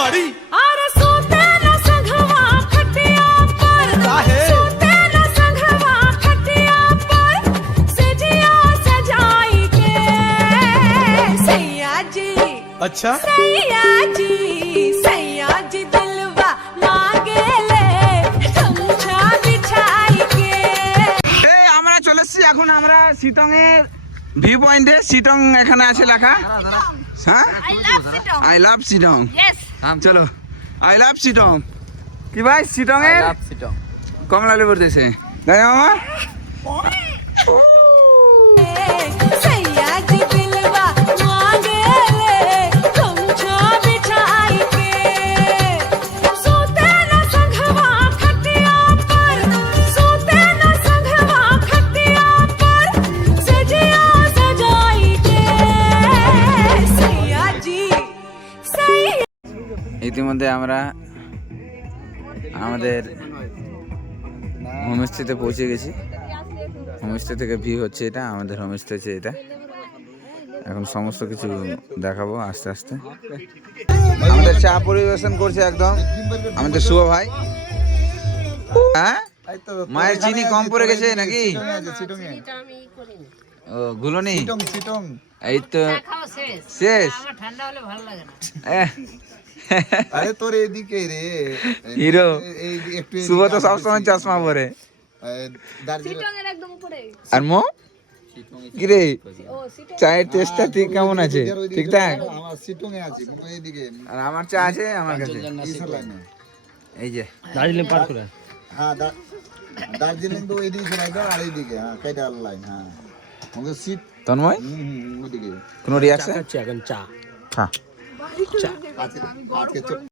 पहाड़ी अरे सोते न संघवा खटिया पर सोते न संघवा खटिया पर सजिया सजाई के सैया जी अच्छा सैया जी दिलवा मांगे ले गमछा बिछाई के এই আমরা চলে এসেছি এখন আমরা সিটং এর ভিউ পয়েন্টে সিটং এখানে আছে লেখা হ্যাঁ আই লাভ সিটং চলো আই লাভ সিটং কি ভাই সিটং এর কমলা লেবুর দেশে তাই মামা सैया जी दिलवा मांगे ले गमछा बिछाई के सोते न संघवा खटिया पर सोते न संघवा खटिया पर सजिया सजाई के सैया जी सैया ইতিমধ্যে আমরা আমাদের হোমস্টেতে পৌঁছে গেছি হোমস্টে থেকে ভিউ হচ্ছে এটা আমাদের হোমস্টে আছে এটা এখন সমস্ত কিছু দেখাবো আস্তে আস্তে আমাদের চা পরিবেশন করছে একদম আমাদের শুভ ভাই হ্যাঁ মায়ের চিনি কম পড়ে গেছে নাকি ও গুলোনি এই তো শেষ আরে তোর এদিকে রে হিরো একটু শুভ তো সবসময় চশমা পরে আর মো কি রে চায়ের টেস্টটা ঠিক কেমন আছে ঠিকঠাক আমার সিটং এ আছে মনে এদিকে আর আমার চা আছে আমার কাছে এই যে दार्जिलिंग पार করে হ্যাঁ দার্জিলিং তো এদিকে চলাই দাও আর এইদিকে হ্যাঁ কেটে লাইন হ্যাঁ আমাদের সিট তন্ময় ওদিকে কোনো রিয়াকশন এখন চা হ্যাঁ আজকে